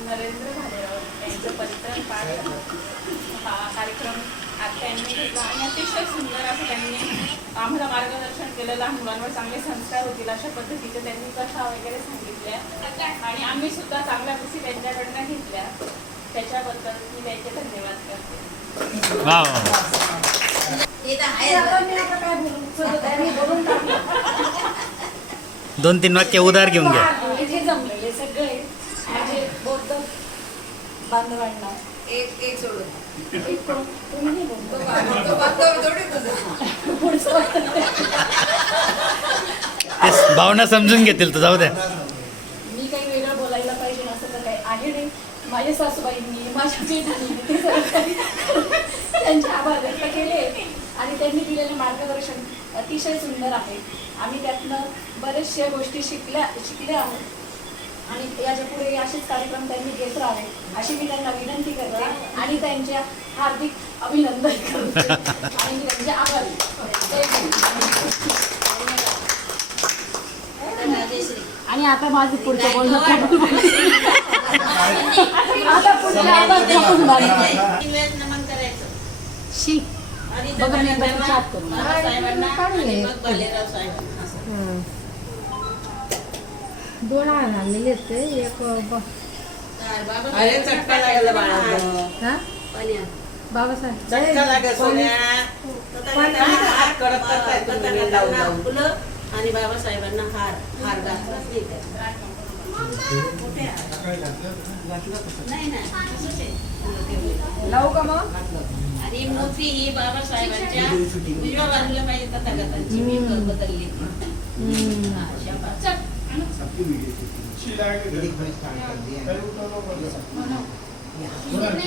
नरेंद्र भालेराव यांचं परित्राण पाठ झालं. हा कार्यक्रम आत्यांनी घेतला आणि अतिशय सुंदर असं त्यांनी आम्हाला मार्गदर्शन केलं. लहान मुलांवर चांगले संस्कार होतील अशा पद्धतीचे त्यांनी कथा वगैरे सांगितल्या आणि आम्ही सुद्धा चांगल्या गोष्टी त्यांच्याकडनं घेतल्या. त्याच्याबद्दल मी त्यांचे धन्यवाद करते. वा वा. ते तर आहे. 2-3 वाक्य उधार घेऊन घ्या. इथे जमलेले सगळे म्हणजे बौद्ध बांधवांना एक सोडून एक कोण? तुम्ही नाही बोलतो. पुढचं ते भावना समजून घेतील तर जाऊ द्या. मी काही वेगळं बोलायला पाहिजे ना असं तर काही आहे नाही. माझ्या सासूबाईंनी माझ्या पिढीने ते सर्व काही त्यांचे आभार व्यक्त केले आणि त्यांनी दिलेले मार्गदर्शन अतिशय सुंदर आहे. आम्ही त्यातनं बरेचशा गोष्टी शिकल्या आहोत आणि याच्या पुढे असेच कार्यक्रम त्यांनी घेत राहावे अशी मी त्यांना विनंती करते आणि त्यांच्या हार्दिक अभिनंदन करते आणि मी त्यांचे आभारी. आणि आता माझं पुढचं बोलणं आता पुढचं आभार दाखवून झालं. नमन करायचं शी आणि बघा मी बाईच्या हात करून बाबासाहेबांना आणि मग भालेराव साहेबांना असं. दोन आणलेले ते एक अरे चटका लागला बाळा. बाबासाहेब चटका लागला सोन्या. हात कडक करताय तुम्ही लावून लावून. फुलं आणि बाबासाहेबांना हार घातला नाही ना तसंच आहे. फुलं ठेवले. लावू का मग आणि मोठी ही बाबासाहेबांच्या उजव्या बाजूला पाहिजे तथागतांची मी बदलली. हा, शाबास. नहीं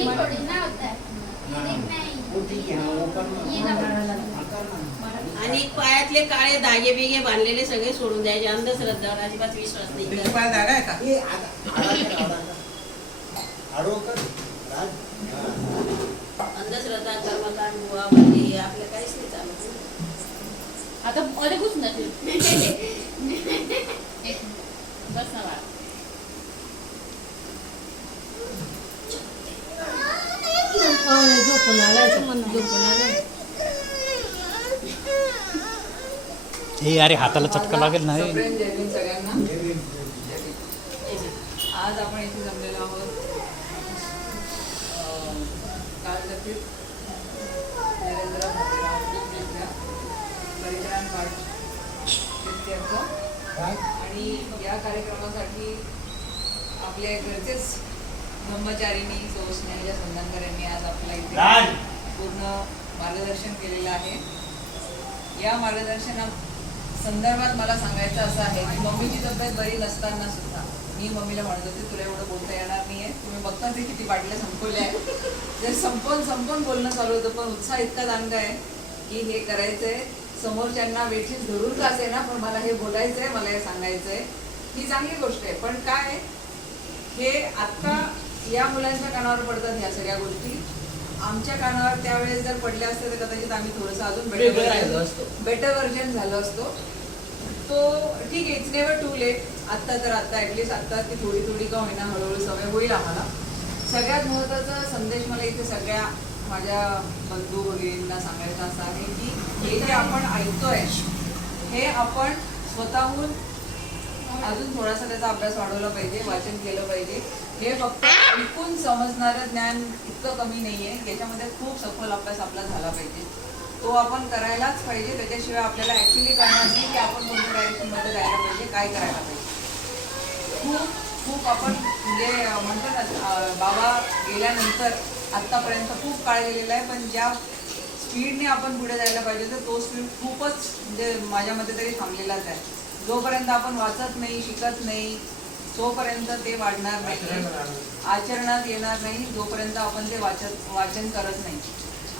थोड़ी ना होता है आणि पायातले काळे धागे बिगे बांधलेले सगळे सोडून द्यायचे. अंधश्रद्धावर अजिबात विश्वास नाही तुझ्या पायात जागा आहे का? अंधश्रद्धा कर्मकांड बुवा म्हणजे हे आपलं काहीच नाही चालत. आता अरे कुछ नाही बस ना बाळा. झोपून आलाय झोपून आलाय हे अरे हाताला चटका लागेल ना. हे. सगळ्यांना आज आपण इथे जमलेलो आहोत कालकथित नरेंद्र भालेराव यांच्या परित्राण पाठ इत्यर्थ आणि या कार्यक्रमासाठी आपल्या घरचेच ब्रह्मचारिणी सौ स्नेहजा संधानकर यांनी आज आपल्या इथे पूर्ण मार्गदर्शन केलेलं आहे. या मार्गदर्शना संदर्भात मला सांगायचं असं आहे की मम्मीची तब्येत बरी नसताना सुद्धा मी मम्मीला म्हणत होते तुला एवढं बोलता येणार नाही आहे, तुम्ही बघता ते किती बाटल्या संपवल्या आहेत. ते संपवून बोलणं चालू होतं, पण उत्साह इतका दांडगा आहे की हे करायचंय, समोरच्यांना वेठीस धरून का असे ना, पण मला हे बोलायचंय, मला हे सांगायचंय. ही चांगली गोष्ट आहे, पण काय हे आत्ता या मुलांच्या कानावर पडतात ह्या सगळ्या गोष्टी. आमच्या कानावर त्यावेळेस जर पडल्या असत्या तर कदाचित आम्ही थोडंसं अजून बेटर व्हर्जन झालो असतो. तो ठीक आहे, इट्स नेव्हर टू लेट. आत्ता तर आत्ता ॲटलिस्ट आत्ता ती थोडी थोडी का होईना हळूहळू सवय होईल आम्हाला. सगळ्यात महत्त्वाचा संदेश मला इथे सगळ्या माझ्या बंधू भगिनींना सांगायचा असा आहे की हे जे आपण ऐकतोय हे आपण स्वतःहून अजून थोडासा त्याचा अभ्यास वाढवला पाहिजे, वाचन केलं पाहिजे. हे फक्त ऐकून समजणारं ज्ञान इतकं कमी नाही आहे, याच्यामध्ये खूप सखोल अभ्यास आपला झाला पाहिजे. तो आपण करायलाच पाहिजे. त्याच्याशिवाय आपल्याला ॲक्च्युली कळणार नाही की आपण कोणत्या डायरेक्शनमध्ये जायला पाहिजे, काय करायला पाहिजे. खूप आपण म्हणजे म्हणतो ना बाबा गेल्यानंतर आत्तापर्यंत खूप काळ गेलेला आहे, पण ज्या स्पीडने आपण पुढे जायला पाहिजे तर तो स्पीड खूपच म्हणजे माझ्या मते तरी थांबलेलाच आहे. जोपर्यंत आपण वाचत नाही, शिकत नाही, तोपर्यंत ते वाढणार नाही, आचरणात येणार नाही जोपर्यंत आपण ते वाचन करत नाही.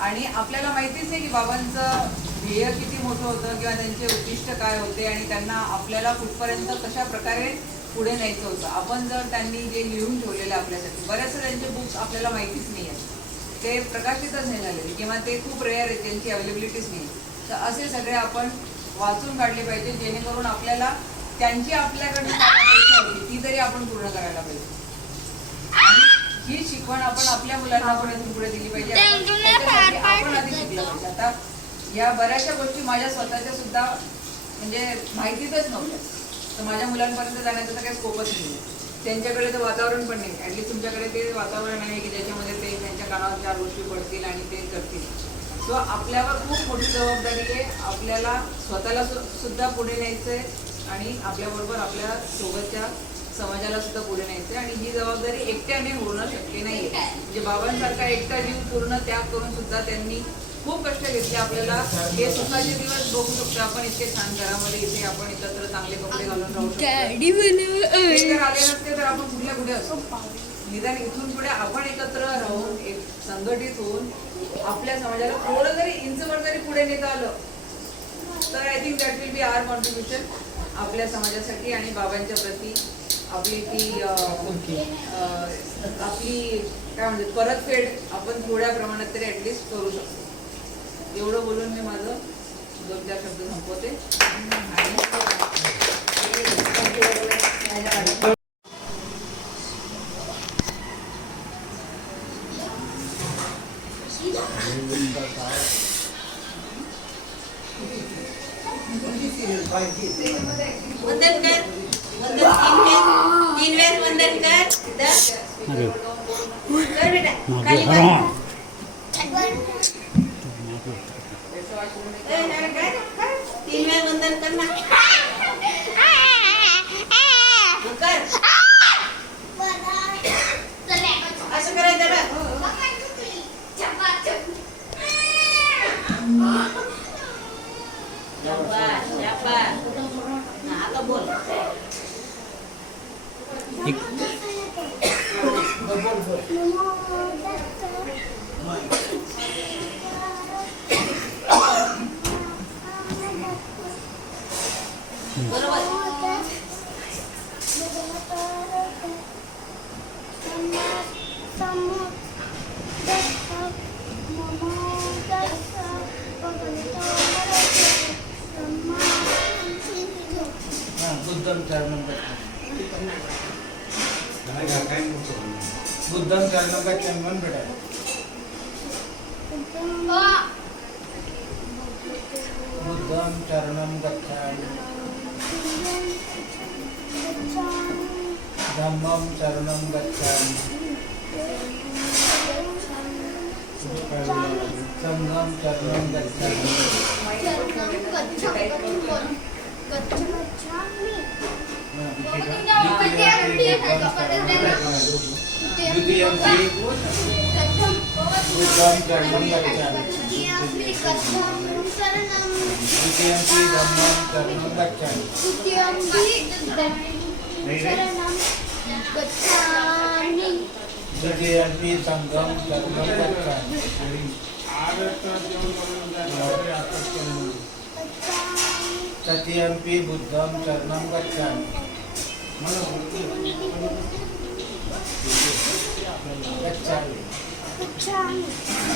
आणि आपल्याला माहितीच आहे की बाबांचं ध्येय किती मोठं होतं किंवा त्यांचे उद्दिष्ट काय होते आणि त्यांना आपल्याला कुठपर्यंत कशा प्रकारे पुढे न्यायचं होतं. आपण जर त्यांनी जे लिहून ठेवलेलं आपल्यासाठी, बऱ्याचशा त्यांचे बुक्स आपल्याला माहितीच नाही आहेत, ते प्रकाशितच नाही झालेले किंवा ते खूप रेअर आहेत, त्यांची अवेलेबिलिटीच नाही. तर असे सगळे आपण वाचून काढले पाहिजे जेणेकरून आपल्याला त्यांची आपल्याकडनं काय अपेक्षा होती ती तरी आपण पूर्ण करायला पाहिजे. आणि ही शिकवण आपण आपल्या मुलांना पण इथून पुढे दिली पाहिजे. आपण आधी शिकलं पाहिजे. आता या बऱ्याचशा गोष्टी माझ्या स्वतःच्या सुद्धा म्हणजे माहितीतच नव्हत्या, तर माझ्या मुलांपर्यंत जाण्याचा तर काही स्कोपच नाही. त्यांच्याकडे तर वातावरण पण नाही. ॲटलीस्ट तुमच्याकडे ते वातावरण आहे की ज्याच्यामध्ये ते त्यांच्या कानावर 4 गोष्टी पडतील आणि ते करतील. सो आपल्यावर खूप मोठी जबाबदारी आहे. आपल्याला स्वतःला सुद्धा पुढे न्यायचं आहे आणि आपल्याबरोबर आपल्या सोबतच्या समाजाला सुद्धा पुढे न्यायचं आहे. आणि ही जबाबदारी एकट्याने होणं शक्य नाही आहे. म्हणजे बाबांसारखा एकटा जीव पूर्ण त्याग करून सुद्धा त्यांनी खूप कष्ट घेतले. आपल्याला हे सुखाचे दिवस बघू शकतो आपण इतके छान घरामध्ये, इथे आपण एकत्र चांगले कपडे घालून राहू शकतो. जर आले नसते तर आपण कुठे असतो. निदान इथून पुढे आपण एकत्र राहून एक संघटित होऊन आपल्या समाजाला थोडं जरी इंचभर जरी पुढे नेता आलं तर I think that will be our contribution आपल्या समाजासाठी. आणि बाबांच्या प्रती आपली ती आपली काय म्हणते परतफेड आपण थोड्या प्रमाणात तरी ॲटलिस्ट करू शकतो. एवढं बोलून मी माझं 2-4 शब्द संपवते. वंदन कर, वंदन 3 वेळेस वंदन कर. कर बेटा, खाली बस. कर 3 वेळेस वंदन कर ना. कर असं करायचं बघ. शाबास शाबास. आता बोल. बुद्धम चरणम गच्छामि मन बेटा. बुद्धम चरणम गच्छामि, धम्मम चरणम गच्छामि, संघम चरणम गच्छामि. द्वितीयं बुद्धं चरणं गच्छामि. द्वितीयंपि धम्मं शरणं गच्छामि द्वितीयंपि संघं शरणं गच्छामि तृतीयंपि बुद्धं शरणं गच्छामि गच्छामि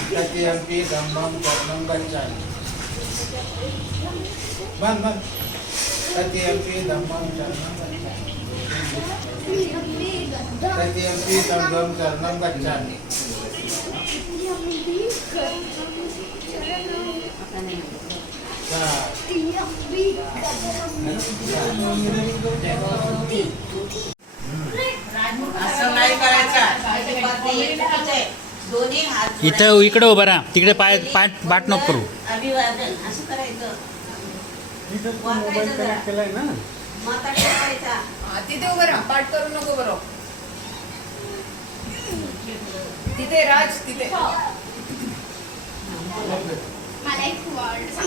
तृतीयंपि धम्मं शरणं गच्छामि बंद तृतीयंपि धम्मं शरणं गच्छामि तृतीयंपि संघं शरणं गच्छामि आता नाही होत. चार असं नाही करायचं दोन्ही हात इथं इकडे उभं राहा तिकडे पाय पाय बाट नको करू अभिवादन असं करायचं वाकायचं जरा. माता टेकवायचा. तिथे उभं राहा पाठ करू नको बरोबर तिथे राज तिथे मला एक खूप आवडलं